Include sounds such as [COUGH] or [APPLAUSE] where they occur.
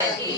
Thank [LAUGHS] you.